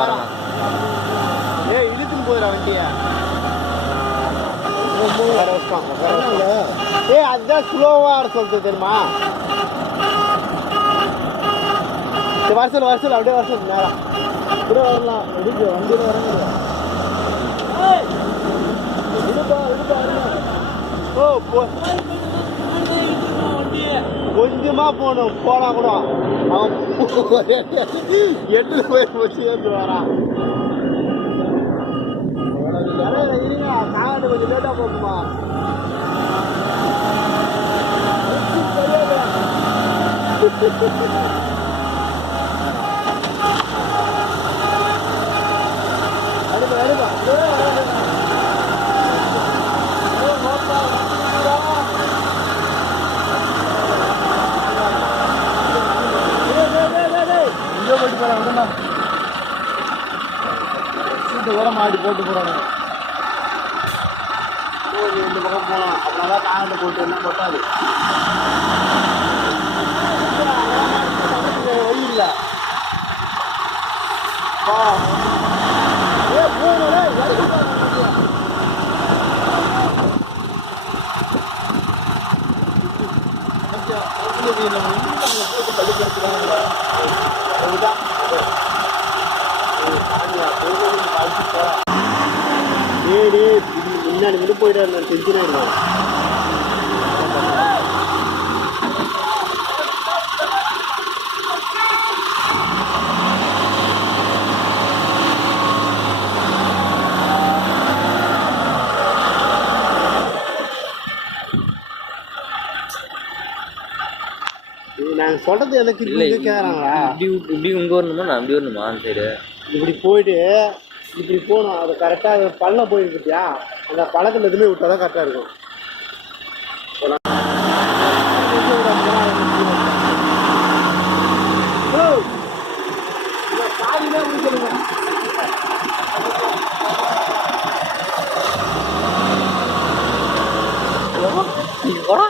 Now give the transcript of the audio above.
வரணும். ஏய் இழுத்துன்னு போயிடா வண்டியா. ஏய் அதுதான் ஸ்லோவா சொல்றது தெரியுமா? வருஷம் அப்படியே வருஷம் நேரம் கூட வரலாம். எடுக்க வண்டியில் வரணும். ஓ கொஞ்சமா போகணும். போனா கூட அவன் 8 போய் சேர்ந்து வரான். இருங்க காடு கொஞ்சம் லேட்டா போகுமா? மாடி போட்டு போறாங்க. இந்த பக்கம் போனோம் அப்படின்னாதான் காகத்தை போட்டு என்ன போட்டாது. வழி இல்லை. முன்னாடி மட்டும் போயிட்டு நான் டென்ஷன் ஆயிடுவேன். நாங்கள் சொல்றது எனக்கு கேட்குறாங்களா? இப்படி இங்கே வரணுமா? நான் அப்படி வரணுமா? அந்த சைடு இப்படி போயிட்டு இப்படி போகணும். அது கரெக்டாக அது பள்ளம் போயிருக்கிட்டியா? அந்த பழத்தில் எதுவுமே விட்டால் தான் கரெக்டாக இருக்கும். போடா